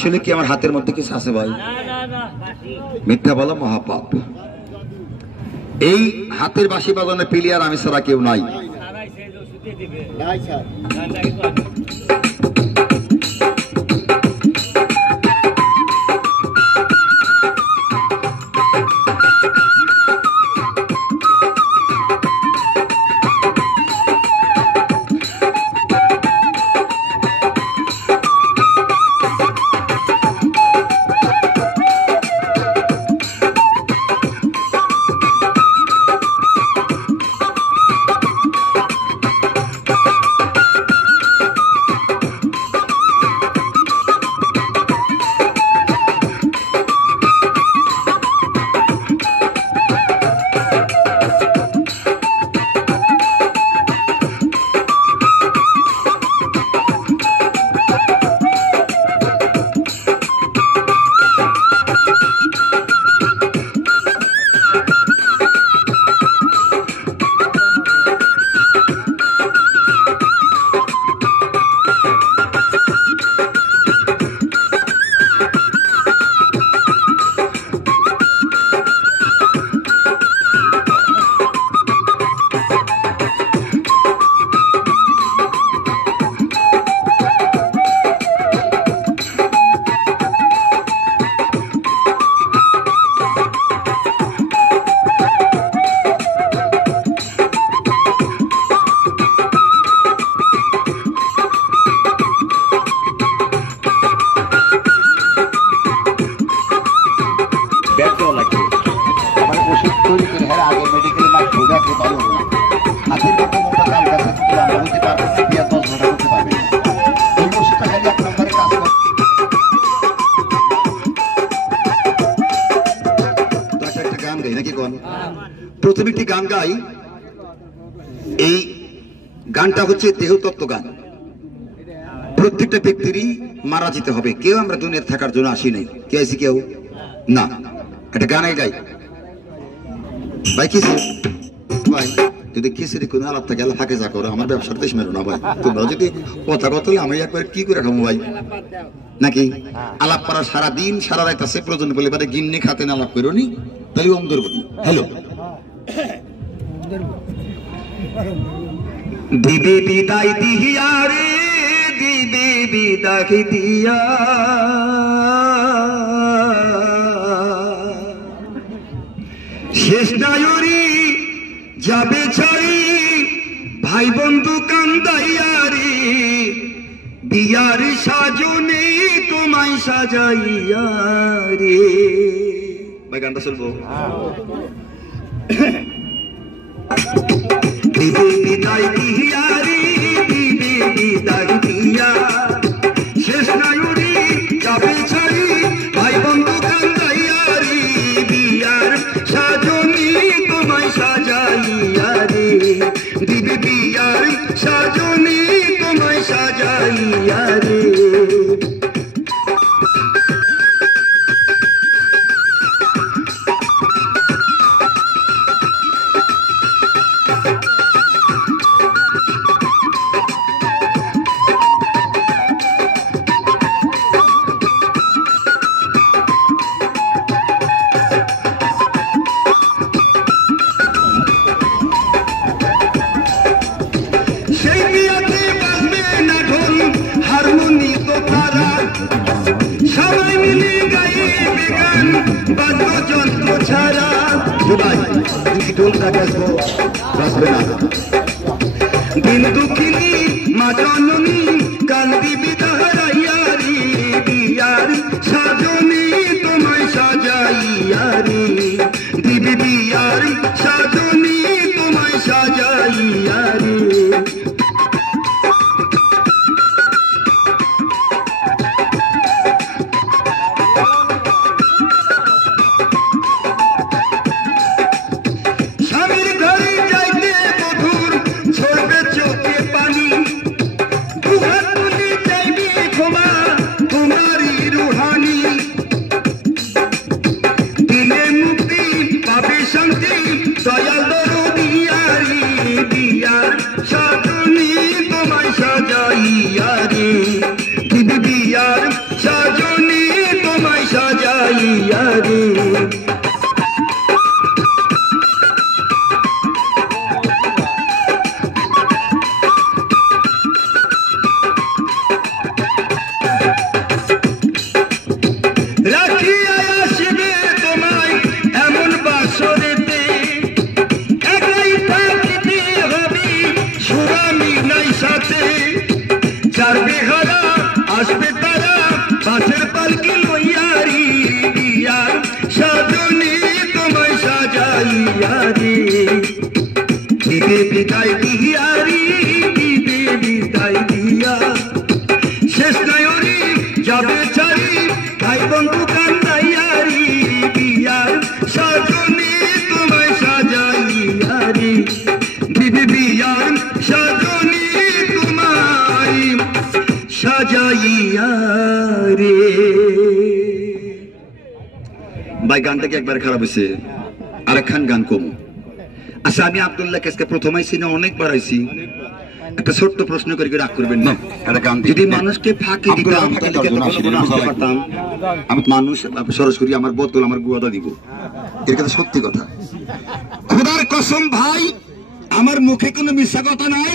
আসলে কি আমার হাতের মধ্যে কিছু আছে ভাই? মিথ্যা বলা মহাপাপ। এই হাতের বাঁশি বাজানোর প্লেয়ার আমি ছাড়া কেউ নাই। প্রথম একটি গান গাই। এই গানটা হচ্ছে দেহতত্ত্ব গান। প্রত্যেকটা ব্যক্তিরই মারা যেতে হবে, কেউ আমরা দুনিয়াতে থাকার জন্য আসি নাই। কে আইসি কেউ না, একটা গান গাই ভাই। কিসে ভাই যদি কিসের কোন আলাপ থাকে আল্লাহ ফাঁকে যা করো, আমার ব্যবসার দেশ মেরো না ভাই। তোমরা যদি কথা কথা আমি একবার কি করে খাবো ভাই নাকি? আলাপ করা সারাদিন সারা রাত আছে, প্রয়োজন বলে এবারে গিন্নি খাতে না আলাপ করো নি, তাহলে অঙ্গর বলি। হ্যালো দিবে বিদায় দিয়া রে, দিবে বিদায় দিয়া, শেষ ডায়রি যাবে ছাড়ি, ভাই বন্ধু কান্দাইয়া রে, বিয়ার সাজনে তোমায় সাজাইয়া রে। ভাই গানটা শুনবো। দিবে বিদায় দিয়া রে, দিবে বিদায় দিয়া, শেষ ডায়রি যাবে ছাড়ি, ভাই বন্ধু কান্দাইয়া রে, বিয়ার সাজনে তোমায় সাজাইয়া রে, দিবে বিয়ার সাজনে তোমায় সাজাইয়া রে। সবাই মিলে গাইবে গান বাদ্যযন্ত্র ছাড়া, দিন দুঃখিনী মা জননী কান্দি বিদাহারাইয়া রে, বিয়ার সাজনে তোমায় সাজাইয়া রে, দিবি বিয়ার সাজনে তোমায় সাজাইয়া রে। দিলে ভাই গানটা কি একবার খারাপ হয়েছে, আরেকখান গান কম। আচ্ছা আমি আব্দুল্লাহ কেসকে প্রথম আইছি না অনেকবার আইছি, একটা ছোট্ট প্রশ্ন করে রাগ করবেন না। যদি মানুষকে ফাঁকি দিতাম আমি মানুষ সরাসরি আমার বোতল আমার গুয়াদা দিব, এর কথা সত্যি কথা। খোদার কসম ভাই, আমার মুখে কোনো মিথ্যা কথা নাই।